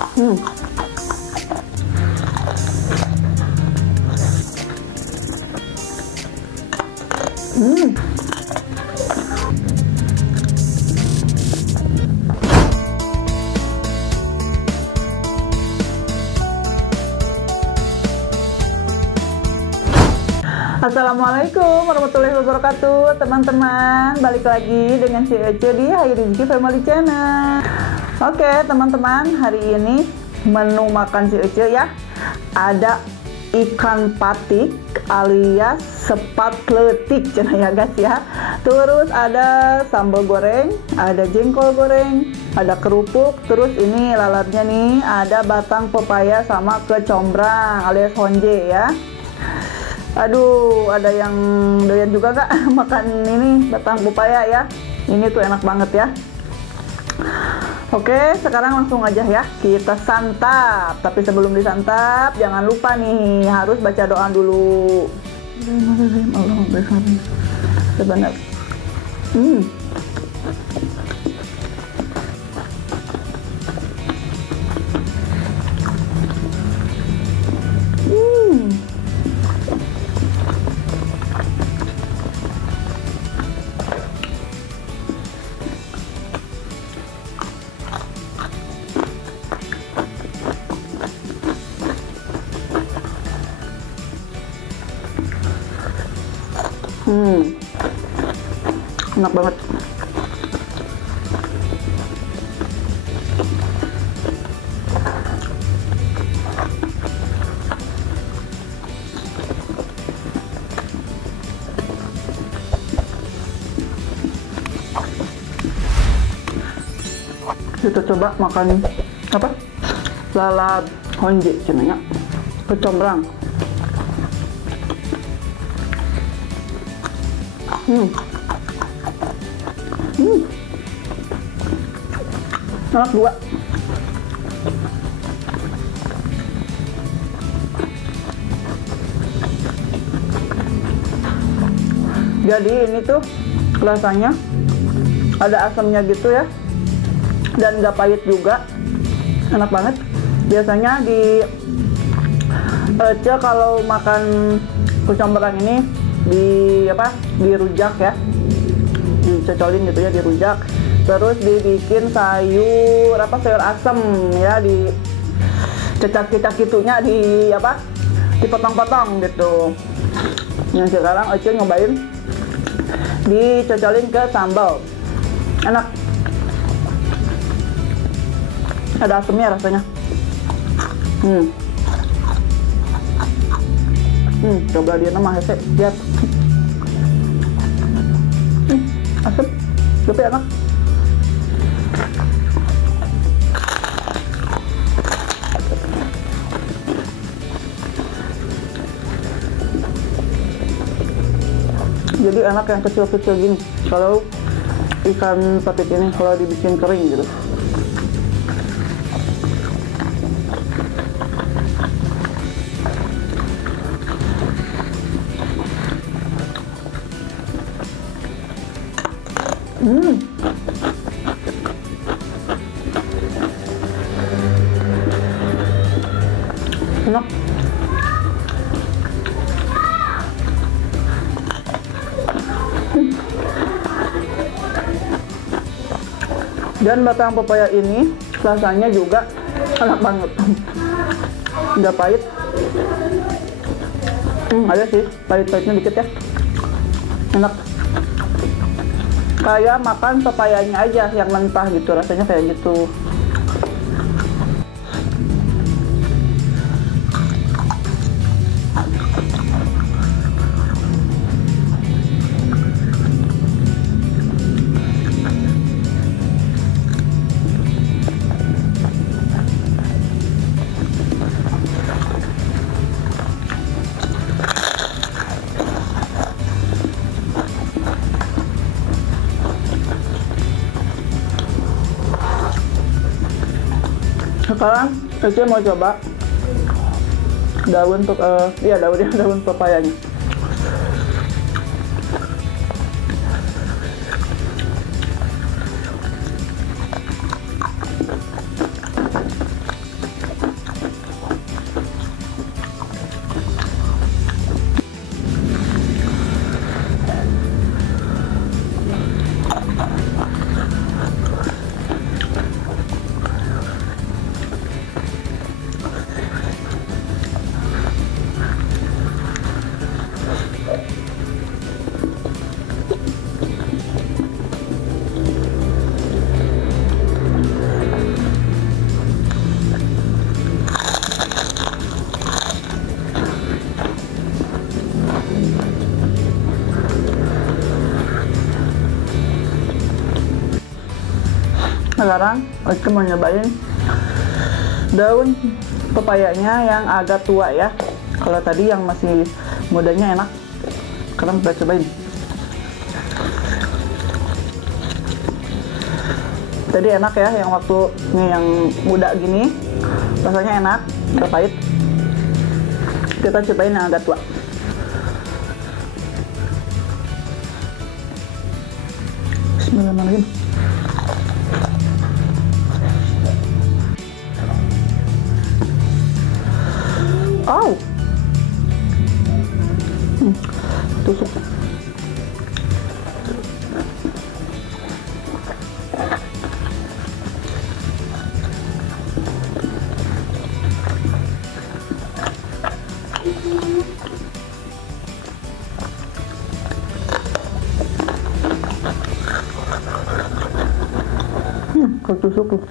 Hmm. Hmm. Assalamualaikum warahmatullahi wabarakatuh, teman-teman. Balik lagi dengan si Ece di Hai Rizky Family Channel. Oke, teman-teman, hari ini menu makan si Ece ya, ada ikan patik alias sepat letik ya guys ya. Terus ada sambal goreng, ada jengkol goreng, ada kerupuk. Terus ini lalapnya nih, ada batang pepaya sama kecombrang alias honje ya. Aduh, ada yang doyan juga gak makan ini batang pepaya ya. Ini tuh enak banget ya. Oke, sekarang langsung aja ya kita santap. Tapi sebelum disantap, jangan lupa nih harus baca doa dulu. Sebentar. Enak banget. Kita coba makan apa? Lalap honje cenanya. Kecombrang. Enak dua. Jadi ini tuh rasanya ada asamnya gitu ya, dan nggak pahit juga, enak banget. Biasanya di Ece kalau makan kecombrang ini dirujak ya, dicocolin gitu ya, dirujak. Terus dibikin sayur asam ya, di cecak-cecak gitunya, dipotong-potong gitu. Yang sekarang Ece nyobain dicocolin ke sambal, enak, ada asamnya rasanya. Coba dia nama hese, lihat. Asam, tapi enak. Jadi enak yang kecil-kecil gini kalau ikan patik ini, kalau dibikin kering gitu. Enak. Dan batang pepaya ini rasanya juga enak banget, nggak pahit. Ada sih pahit-pahitnya dikit ya, enak. Kayak makan pepayanya aja yang mentah gitu, rasanya kayak gitu. Sekarang Ece mau coba daun daun pepayanya. Sekarang Oce mau nyobain daun pepayanya yang agak tua ya. Kalau tadi yang masih mudanya enak. Sekarang kita cobain. Tadi enak ya, yang waktu yang muda gini rasanya enak, gak pahit. Kita cobain yang agak tua. Bismillahirrahmanirrahim. Oh, tusuk. Ketusuk tuh.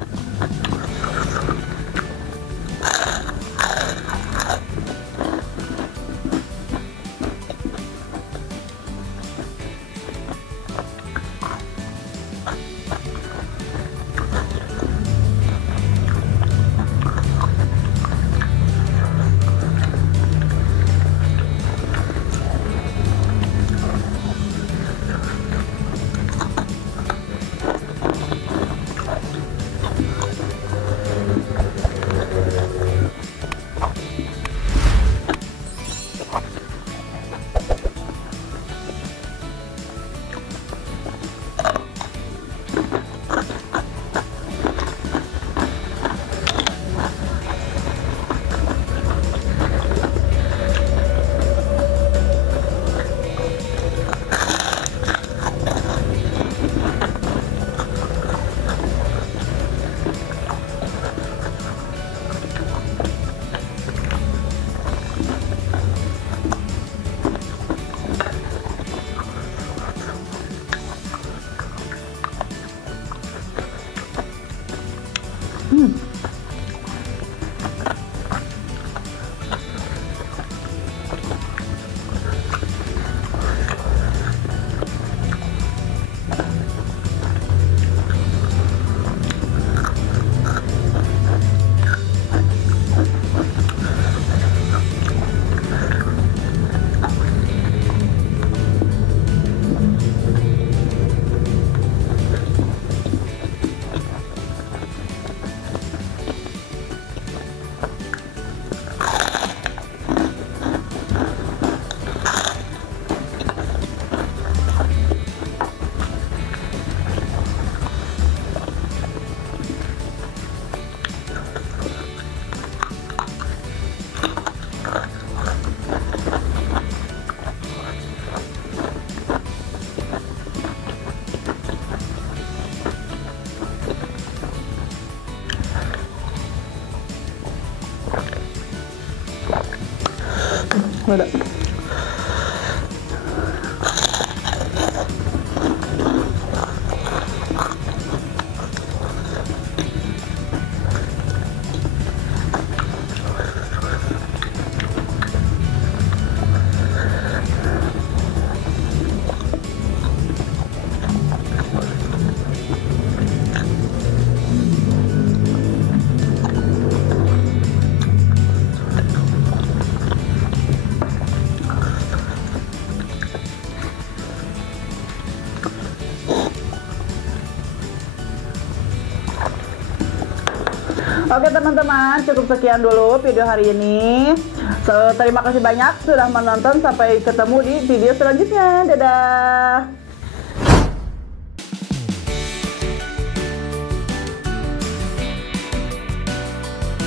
Ada. Oke teman-teman, cukup sekian dulu video hari ini. Terima kasih banyak sudah menonton. Sampai ketemu di video selanjutnya. Dadah.